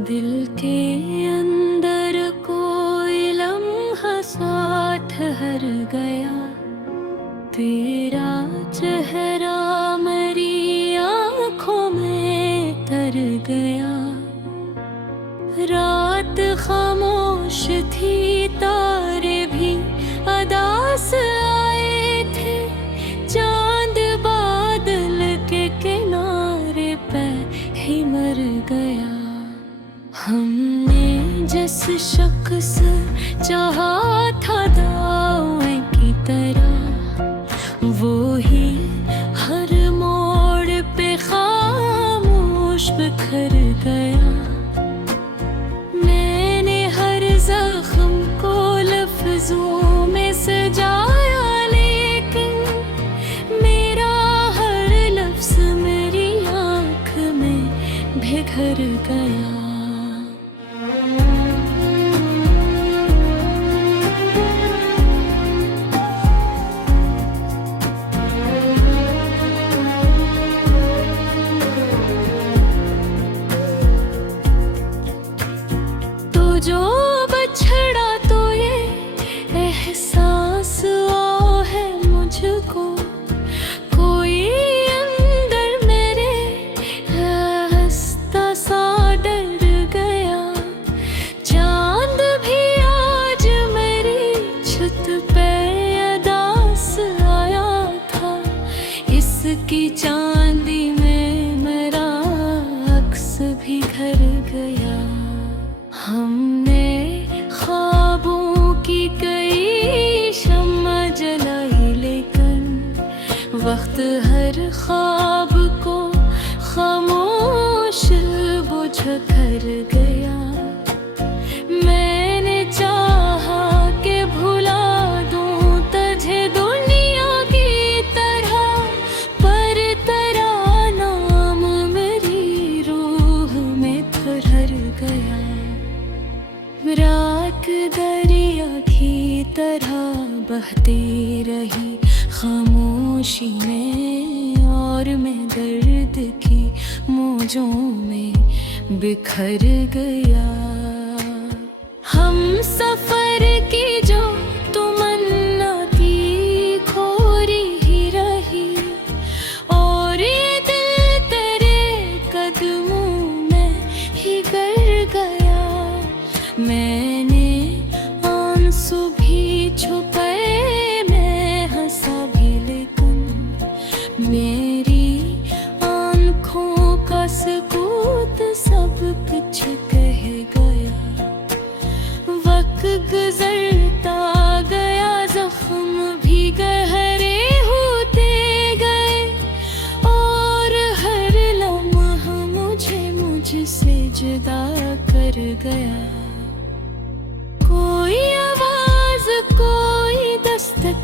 दिल के अंदर कोई लम्हा सा ठहर गया, तेरा चेहरा मेरी आँखों में तर गया। रात खामोश थी, तारे भी अदास आए थे, चांद बादल के किनारे पे ही मर गया। हमने जिस शख्स चाहा था दाएं की तरह, वो ही हर मोड़ पे खामोश बिखर गया। मैंने हर जख्म को लफ्जों में सजाया, लेकिन मेरा हर लफ्ज मेरी आँख में बिखर गया। जो बछड़ा तो ये एहसास है मुझको, कोई अंदर मेरे हंसता सा डर गया। चांद भी आज मेरी छत पे अदास आया था, इसकी चांदी में मेरा अक्स भी घर गया। हमने ख्वाबों की कई शम्मा जलाई, लेकिन वक्त हर ख्वाब को खामोश बुझ कर गया। मैंने चाहा कि भुला दूं तुझे दुनिया की तरह, पर तेरा नाम मेरी रूह में ठहर गया। रात दरिया की तरह बहती रही खामोशी में, और मैं दर्द की मौजों में बिखर गया। हम सफर की जो तमन्ना की खोरी ही रही, और ये दिल तेरे कदमों में ही गिर गया। मैंने आंसू भी छुपाए, मैं हंसा भी, लेकिन मेरी आँखों का सकूत सब कुछ कह गया। वक्त गुजरता गया, जख्म भी गहरे होते गए, और हर लम्हा मुझसे जुदा कर गया। कोई आवाज, कोई दस्तक,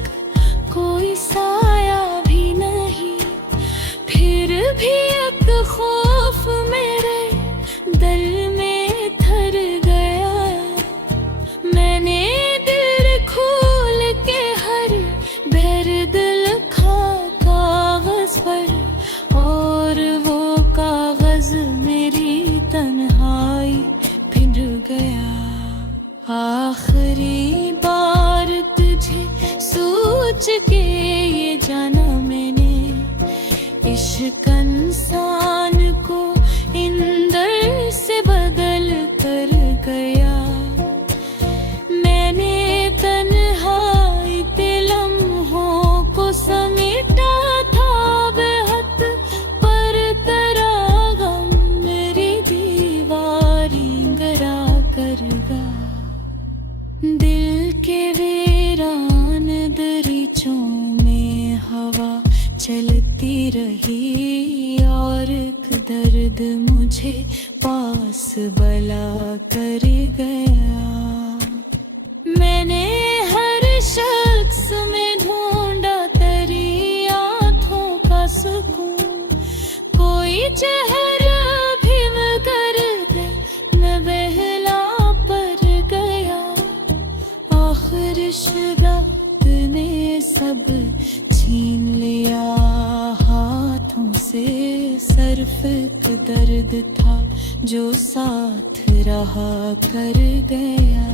कोई साया भी नहीं, फिर भी एक खौफ मेरे दिल में थर गया। मैंने दिल खोल के हर दर्द लिखा कागज पर, और वो कागज मेरी तन्हाई पिघल गया। आखिरी बार तुझे सोच के ये जाना मैंने, इश्क इंसान को इंदर से बदल कर गया। मैंने तन्हाई पे लम्हों को समेटा था बेहद, पर तेरा गम मेरी दीवारी गिरा कर गया। दिल के वीरान दरीचों में हवा चलती रही, और एक दर्द मुझे पास बला कर गया। मैंने हर शख्स में ढूंढा तेरी आँखों का सुकून, कोई चेहरा भी मगर दे सिर्फ एक दर्द था जो साथ रहा कर गया।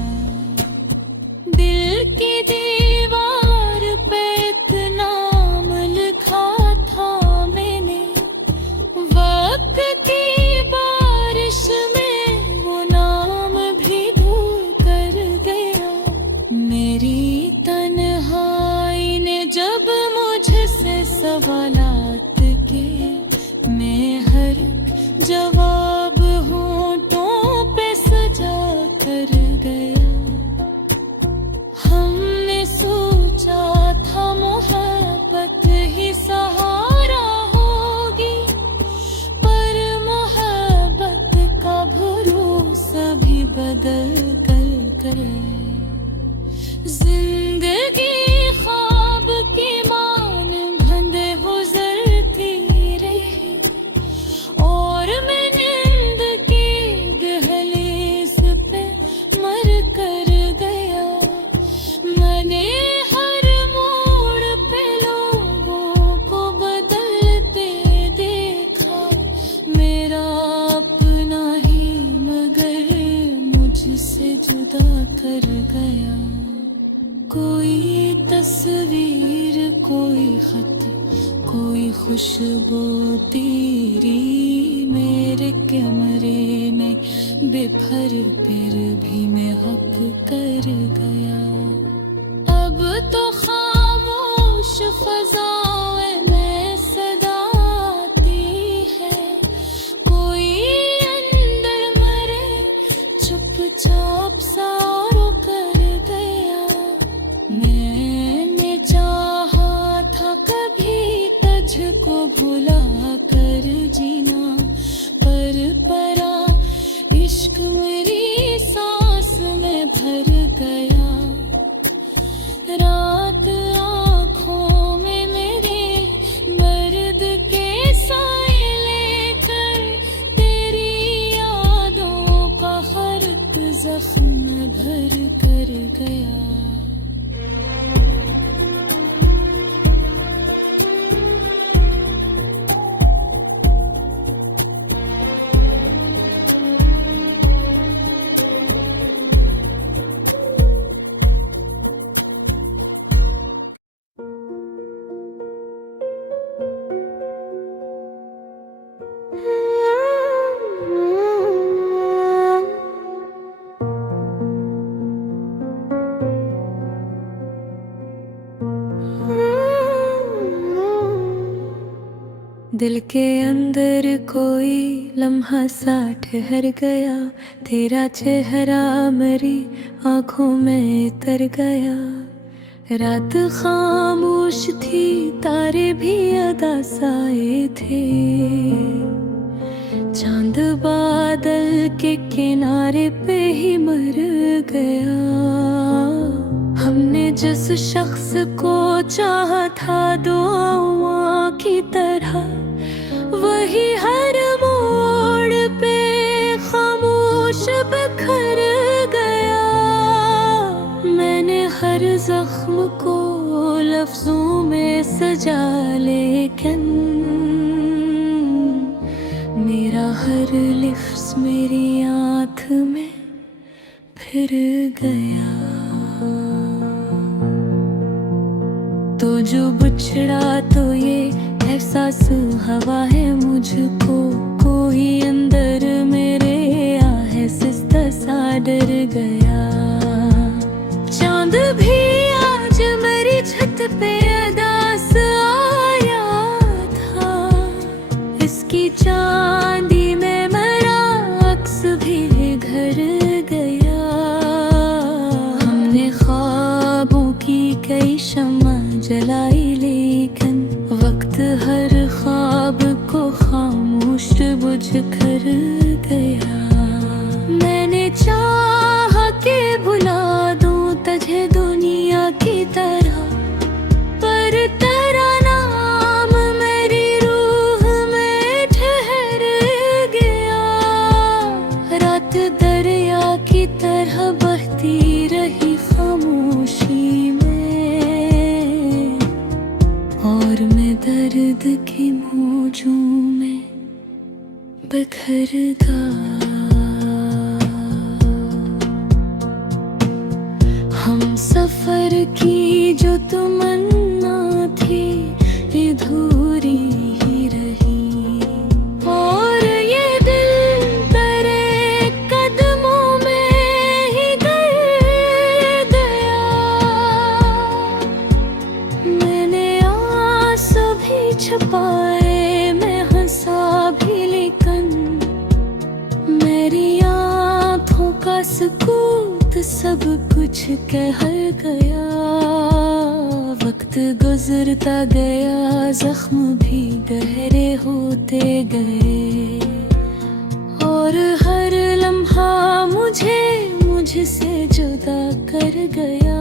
दिल की दीवार पे एक नाम लिखा था मैंने, वक्त की बारिश में वो नाम भी धुल कर गया। मेरी तन्हाई ने जब मुझसे सवालात किए, मैं हर जवाब होंठों पे सजा कर गया। हमने सोचा था मोहब्बत ही सहारा होगी, पर मोहब्बत का भरोसा भी बदल कर गया। जिंदगी ख्वाब की मान बंधे गुजरती रही, और मैं नींद की दहलीज पे मर कर गया। मैंने हर मोड़ पे लोगों को बदलते देखा, मेरा अपना ही मगर मुझसे जुदा कर गया। कोई तस्वीर, कोई खत, कोई खुशबू तेरी मेरे कमरे में बिखर फिर भी मैं हक कर गया। अब तो खामोश फज़ाओं में सदा आती है, कोई अंदर मरे चुपचाप सा रो कर गया। मैंने चाहा था कभी तुझको भुला कर जीना, पर परा इश्क मेरी सांस में भर गया। रात आँखों में मेरे दर्द के साए लेकर, तेरी यादों का हर एक जख्म भर कर गया। दिल के अंदर कोई लम्हा सा ठहर गया, तेरा चेहरा मेरी आँखों में तर गया। रात खामोश थी, तारे भी अदा साए थे, चांद बादल के किनारे पे ही मर गया। हमने जिस शख्स को चाहा था दुआओं की तरह, वही हर मोड़ पे खामोश बिखर गया। मैंने हर जख्म को लफ्जों में सजा, लेकिन मेरा हर लफ्ज मेरी आँख में फिर गया। तो जो बिछड़ा तो ये एहसास हवा है मुझको, कोई अंदर मेरे आहिस्ता सा डर गया। चांद भी आज मेरी छत पे अदास आया था, इसकी चांदी में मेरा अक्स भी घर गया। हमने ख्वाबों की कई शम्मा जलाई, लेकिन वक्त हर ख्वाब को खामोश बुझ कर गया। मैंने चाहा कि भुला दूं तुझे दुनिया की तरह, पर तेरा नाम मेरी रूह में ठहर गया। रात दरिया की तरह बहती रही खामोशी में, और मैं दर्द की मौजों में बिखरगा। हम सफर की जो तमन्ना थी अधूरी ही रही, और ये दिल तेरे कदमों में ही गिर गया। मैंने आंसू भी छुपाए, मैं हंसा भी, लेकिन मेरी आँखों का सुकूत सब कुछ कह गया। वक्त गुजरता गया, जख्म भी गहरे होते गए, और हर लम्हा मुझसे जुदा कर गया।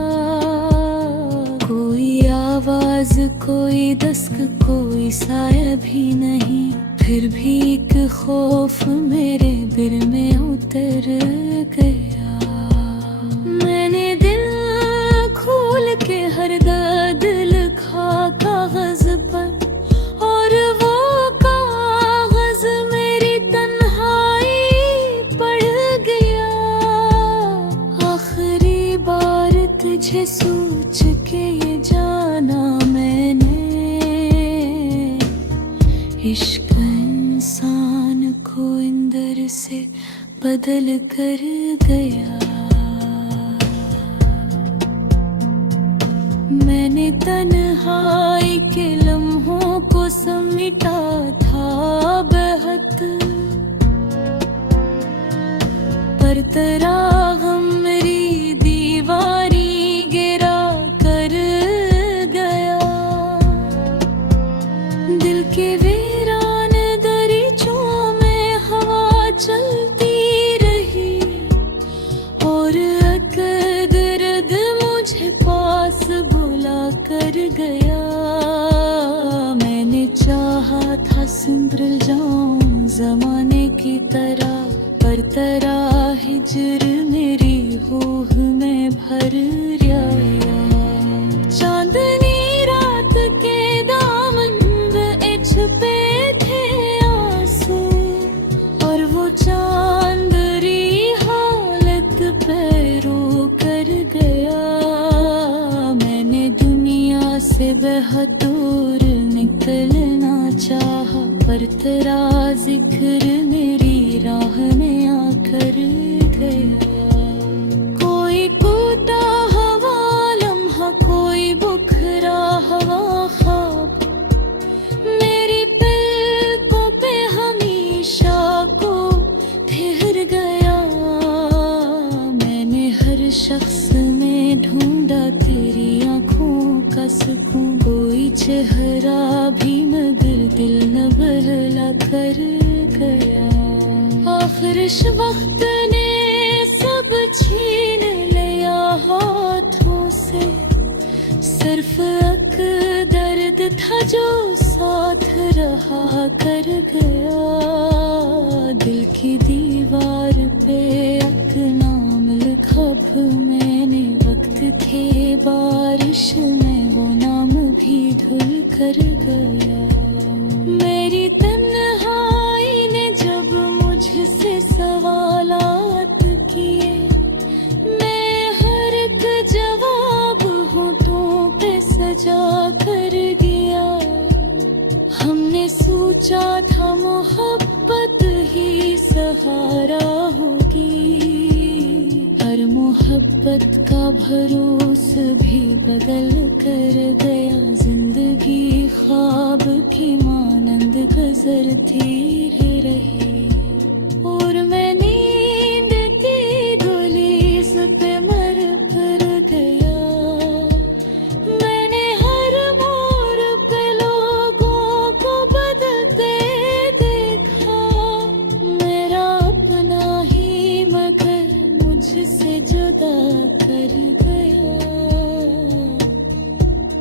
कोई आवाज, कोई दस्तक, कोई साया भी नहीं, फिर भी एक खौफ मेरे दिल में उतर गया। मैंने दिल खोल के हर दर्द लिखा कागज पर, और वो कागज मेरी तन्हाई पढ़ गया। आखिरी बार तुझे सोच के ये जाना मैंने, इश्क इंसान को अंदर से बदल कर गया। मैंने तन्हाई के लम्हों को समेटा था बेहद, पर तेरा गम मेरी दीवारी गिरा कर गया। दिल के वीरान दरीचों में हवा चलती रही, और दर्द मुझे पास बुला कर गया। मैंने चाहा था संभल जाऊं जमाने की तरह, पर तेरा हिजर मेरी रूह में भर आया। चांदनी रात के दामन में छुपे थे आंसू, और वो चांदनी हालत पे रो कर गया। मैंने दुनिया से बेहद दूर निकलना चाहा, पर तेरा जिक्र मेरी राह में आकर गया। कोई टूटा हवा लम्हा, कोई बुखरा हवा ख्वाब, मेरी पलकों पे हमेशा को ठहर गया। मैंने हर शख्स में ढूंढा तेरी आँखों का सुकून, कोई चेहरा भी मगर दिल न बहला कर गया। आखिर इस वक्त ने सब छीन लिया हाथों से, सिर्फ एक दर्द था जो साथ रहा कर गया। दिल की दीवार पे एक नाम लिखा मैंने, वक्त थे बारिश में वो नाम भी धुल कर गया। मेरी तन्हाई ने जब मुझसे सवालात किए, मैं हर एक जवाब होठों पे सजा कर दिया। हमने सोचा था मोहब्बत ही सहारा होगी, हर मोहब्बत का भरोसा भी बदल कर गया। जिंदगी ख्वाब की मानंद गुजरती रही, और मैं नींद की गोली पे मर फिर गया। मैंने हर मोड़ पे लोगों को बदलते देखा, मेरा अपना ही मगर मुझसे जुदा कर गया।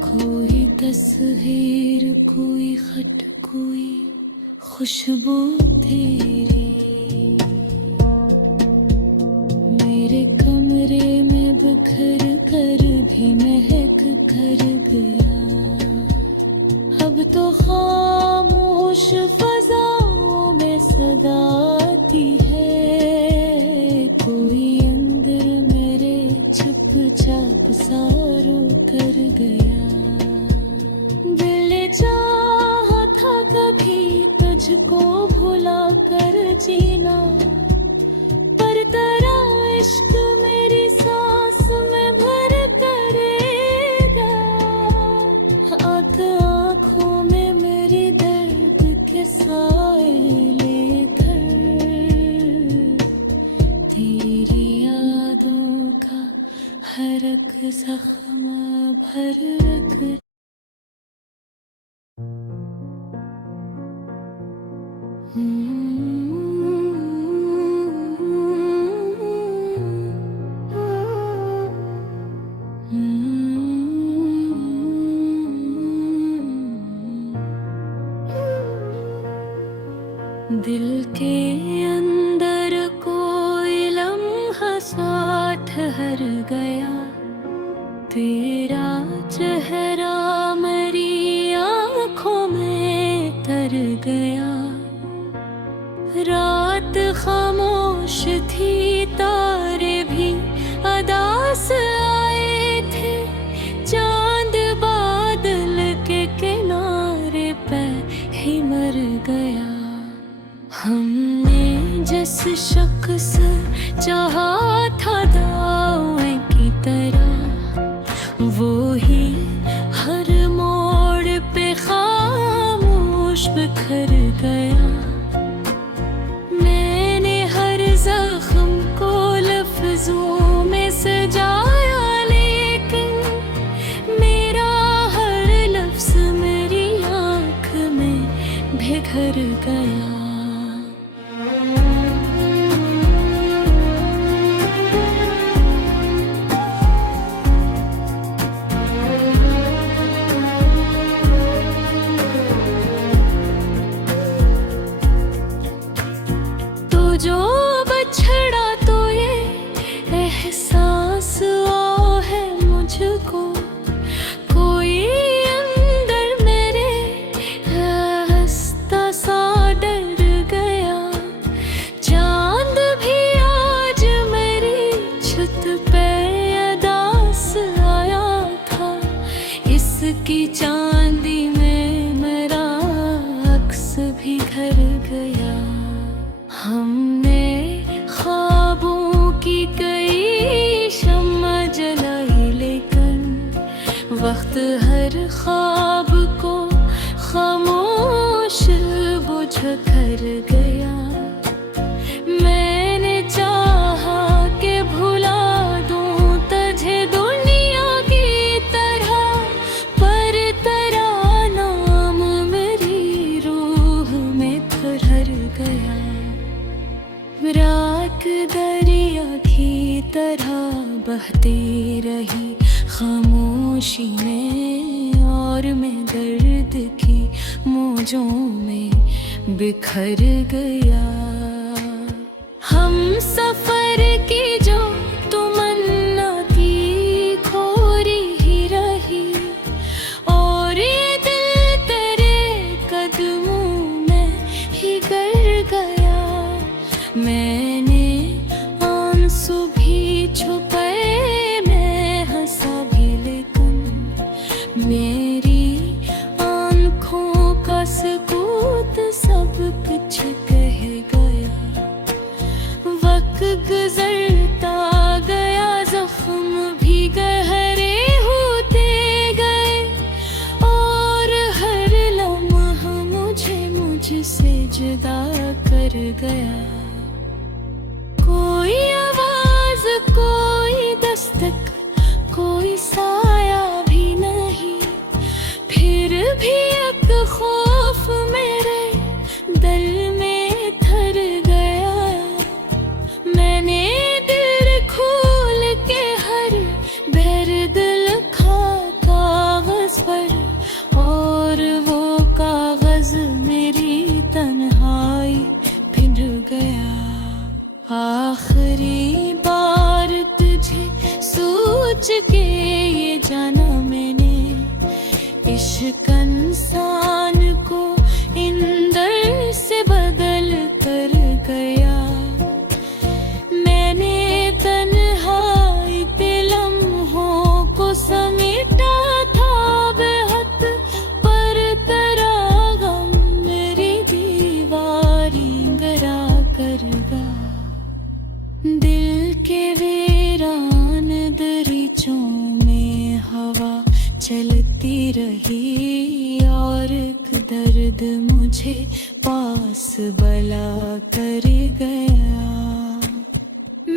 कोई तस्वीर, कोई खत, कोई खुशबू तेरी मेरे कमरे में बिखर कर भी महक कर गया। अब तो खामोश फजाओं में सदा मुझको भुला कर जीना, पर तेरा इश्क मेरी सांस में भर करेगा। आंख आँखों में मेरी दर्द के साए लेकर, तेरी यादों का हर एक जख्म भर कर। दिल के अंदर कोई लम्हा सा ठहर गया, तेरा चेहरा मेरी आँखों में तर गया। रात खामोश थी, तारे भी अदास आए थे, चांद बादल के किनारे पे ही मर गया। हमने जिस शख्स चाहा था दाएं की तरह, वो ही हर मोड़ पे खामोश बिखर गया। मैंने हर जख्म को लफ्जों में सजाया, लेकिन मेरा हर लफ्ज मेरी आँख में बिखर गया। जो बछड़ा तो ये एहसास है मुझको, कोई अंदर मेरे हंसता सा डर गया। चांद भी आज मेरी छत पे अदास आया था, इसकी चांदी में मेरा अक्स भी घर गया। हमने ख्वाबों की कई शम्मा जलाई, लेकिन वक्त हर ख्वाब को खामोश बुझ कर गया। मैंने चाहा कि भुला दूं तुझे दुनिया की तरह, पर तेरा नाम मेरी रूह में ठहर गया। रात दरिया की तरह बहती रही खामोशी में, और मैं दर्द की मौजों में बिखर गया। हम सफर की जो तमन्ना थी खोरी ही रही, और ये दिल तेरे कदमों में ही गिर गया। मैंने आंसू भी छुपाए, मैं हंसा भी, लेकिन मेरी आँखों का सकूत सब कुछ कह गया। वक्त गुजरता गया, जख्म भी गहरे होते गए, और हर लम्हा मुझे मुझसे जुदा कर गया। कोई आवाज, कोई दस्तक, कोई साया भी नहीं, फिर भी एक खौफ मेरे दिल में ठहर गया। मैंने दिल खोल के हर दर्द लिखा कागज पर, और वो कागज मेरी तन्हाई पिघल गया। के पास बला कर गया।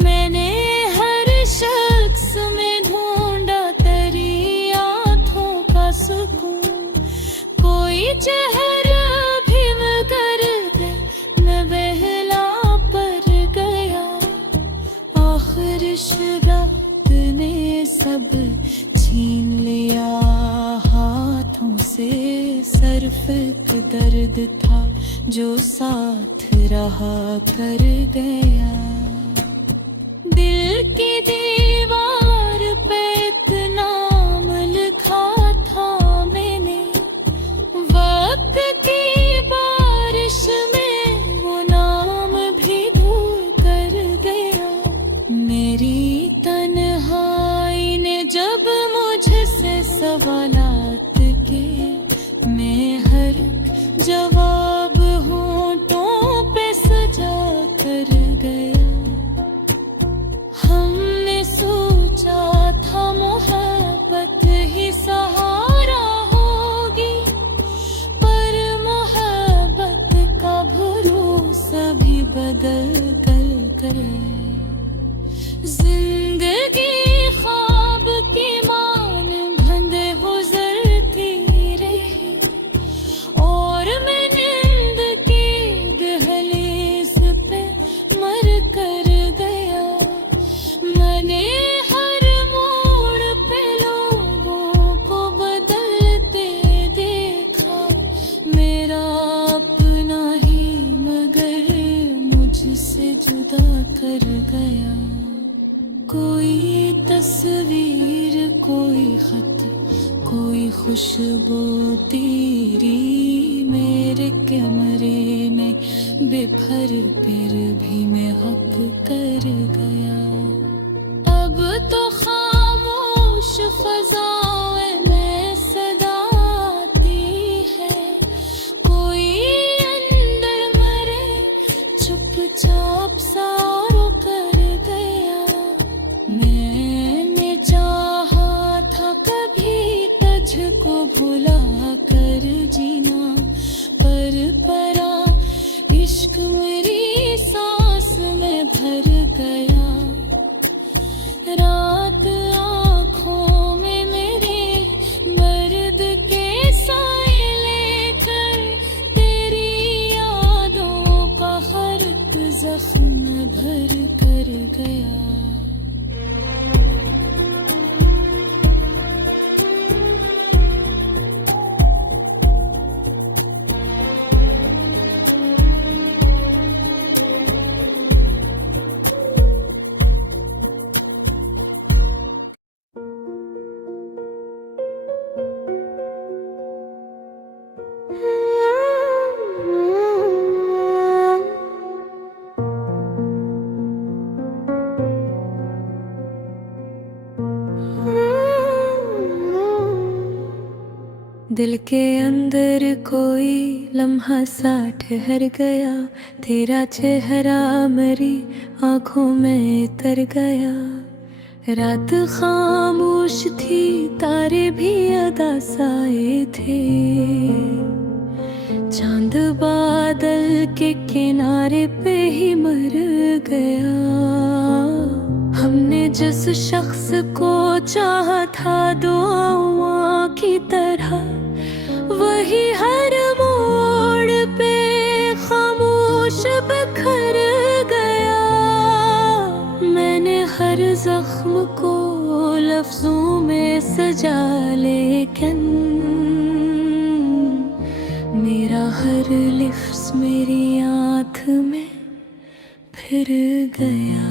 मैंने हर शख्स में ढूंढा तेरी आँखों का सुकून, कोई चेहरा भी मगर दे न बहला पर गया। आखिर शराब ने सब छीन लिया हाथों से, सिर्फ एक दर्द था जो साथ रहा कर गया। दिल की दीवार पे एक नाम लिखा था मैंने, वक्त की बारिश में वो नाम भी धो कर गया। मेरी तन्हाई ने जब मुझसे सवालात किए, मैं हर जवाब होंठों पे सजा कर गया। हमने सोचा था मोहब्बत ही सहारा होगी, पर मोहब्बत का भरोसा भी बदल कर गया। जिंदगी ख्वाब की मान बंधे गुजरती रही, और मैं नींद की दहलीज पे मर कर गया। मैंने हर मोड़ पे लोगों को बदलते देखा, मेरा अपना ही मगर मुझसे जुदा कर गया। कोई तस्वीर, कोई खत, कोई खुशबू तेरी मेरे कमरे में बिफर फिर भी मैं हक कर गया। अब तो खामोश फज़ाओं में सदा आती है, कोई अंदर मरे चुपचाप सा रो कर गया। मैंने चाहा था कभी तुझको भुला कर जीना, पर परा इश्क मेरी सांस में भर गया। रात आँखों में मेरे दर्द के साए लेकर, तेरी यादों का हर एक जख्म भर कर गया। दिल के अंदर कोई लम्हा सा ठहर गया, तेरा चेहरा मेरी आँखों में तर गया। रात खामोश थी, तारे भी अदा साए थे, चांद बादल के किनारे पे ही मर गया। हमने जिस शख्स को चाहा था दुआओं की तरह, वही हर मोड़ पे खामोश बिखर गया। मैंने हर जख्म को लफ्जों में सजा, लेकिन मेरा हर लफ्ज मेरी आँख में फिर गया।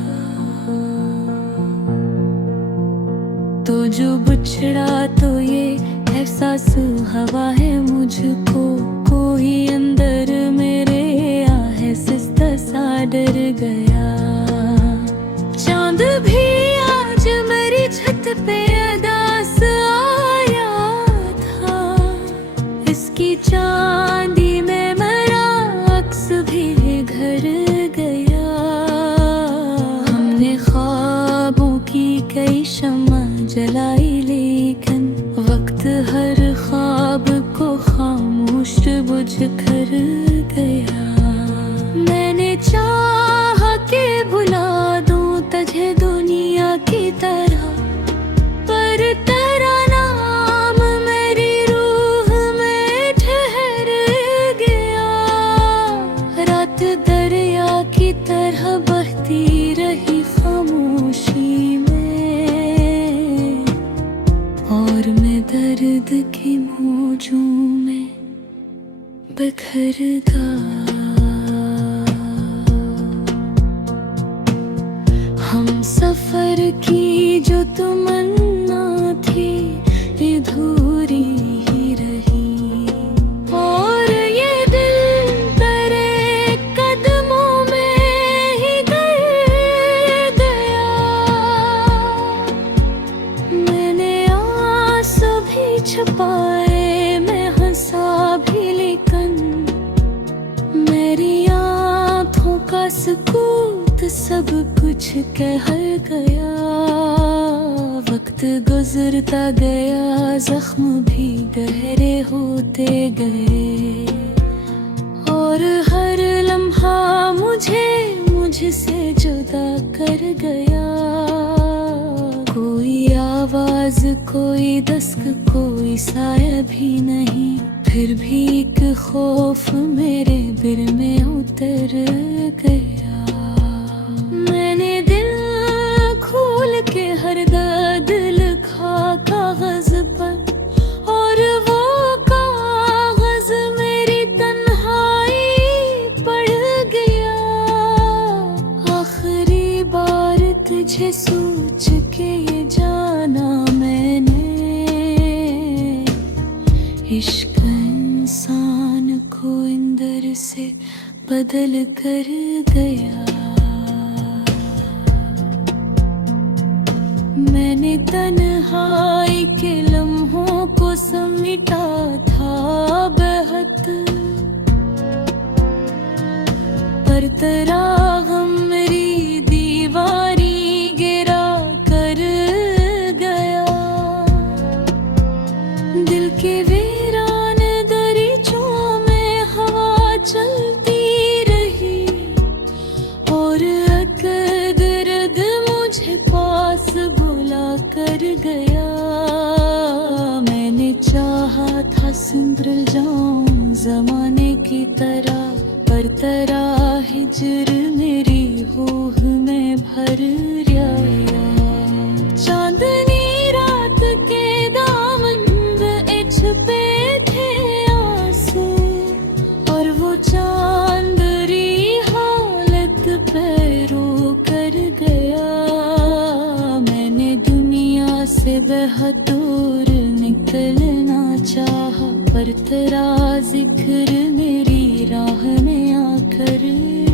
तो जो बिछड़ा तो ये एहसास हवा है मुझको, कोई अंदर मेरे आहिस्ता सा डर गया। चांद भी आज मेरी छत पे अदास आया था, इसकी चांदी में मेरा अक्स भी घर गया। हमने ख्वाबों की कई शम्मा जलाई, लेकिन वक्त हर ख्वाब को खामोश बुझ कर बिखरदा। हम सफर की जो तमन्ना थी अधूरी ही रही, और ये दिल तेरे कदमों में ही गिर गया। मैंने आंसू भी छुपाए, मैं हंसा भी, लेकिन मेरी आँखों का सुकूत सब कुछ कह गया। वक्त गुजरता गया, जख्म भी गहरे होते गए, और हर लम्हा मुझसे जुदा कर गया। कोई आवाज, कोई दस्तक, कोई साया भी नहीं, फिर भी एक खौफ मेरे दिल में उतर गया। मैंने दिल खोल के हर दर्द लिखा कागज पर, और वो कागज मेरी तन्हाई पढ़ गया। आखिरी बार तुझे सोच के ये जाना मैंने, इश्क इंसान को अंदर से बदल कर गया। मैंने तन्हाई के लम्हों को समेटा था बेहद, पर तेरा गम मेरी दीवारी गिरा कर गया। दिल के वीरान दरीचों में हवा चलती रही, और दर्द मुझे पास बुला कर गया। मैंने चाहा था सिमर जाऊं जमाने की तरह, पर तेरा हिजर मेरी रूह में भर गया। चांदनी रात के दामन पे छुपे थे आंसू, और वो चांदनी हालत पे रो कर गया। मैंने दुनिया से बेहद दूर निकलना चाहा, पर तेरा जिक्र मेरी राह में आकर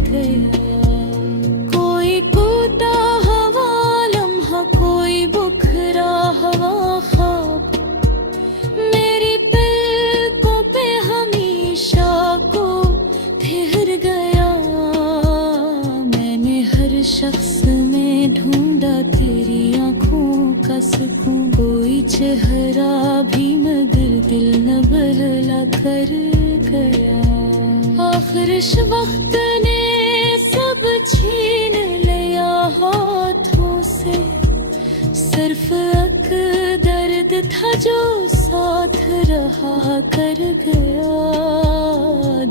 गया। कोई कूदा हवा लम्हा, कोई बुखरा हवा ख्वाब, मेरी पलकों पे हमेशा को ठहर गया। मैंने हर शख्स में ढूंढा तेरी आँखों का सुकून, कोई चेहरा भी मगर दिल न बहला कर गया। आखिर इस वक्त ने सब छीन लिया हाथों से, सिर्फ एक दर्द था जो साथ रहा कर गया।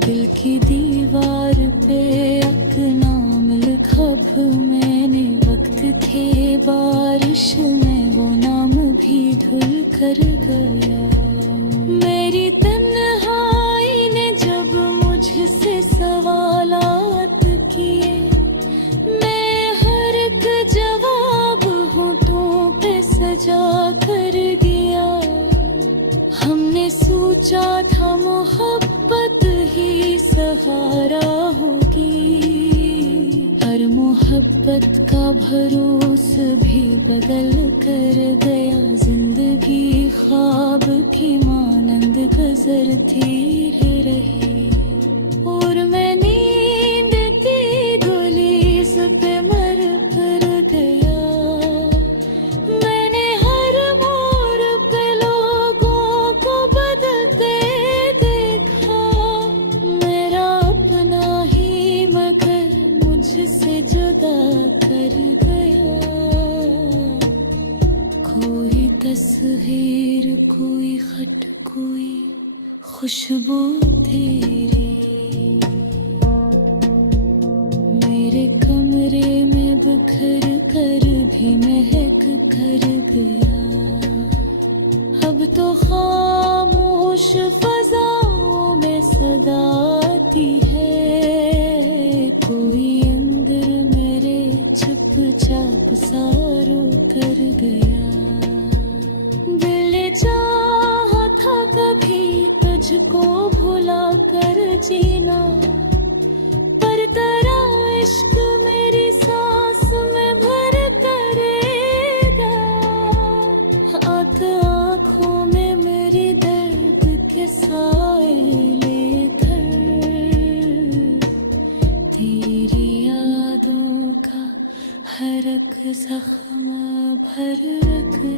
दिल की दीवार पे एक नाम लिखा मैंने, वक्त थे बारिश में वो नाम भी धुल कर गया। मेरी तन्हाई ने जब मुझसे सवालात किए, मैं हर एक जवाब होठों पे सजा कर दिया। हमने सोचा था मोहब्बत ही सहारा होगी, हर मोहब्बत का भरोसा भी बदल कर गया। जिंदगी ख्वाब की मानंद गुजरती रही, और मैं नींद की दहलीज पे मर कर गया। मैंने हर मोड़ पे लोगों को बदलते देखा, मेरा अपना ही मगर मुझसे जुदा कर गया। कोई तस्वीर, कोई खत, कोई खुशबू तेरी मेरे कमरे में बिखर कर भी महक कर गया। अब तो खामोश फजाओं में सदा आती है, कोई अंदर मेरे चुपचाप सारो कर गया। दिल चाहा था कभी तुझको भुला कर जीना, पर तेरा इश्क मेरी सांस में भर करेगा। आंख आंखों में मेरी दर्द के साए लेकर, तेरी यादों का हर एक जख्म भर कर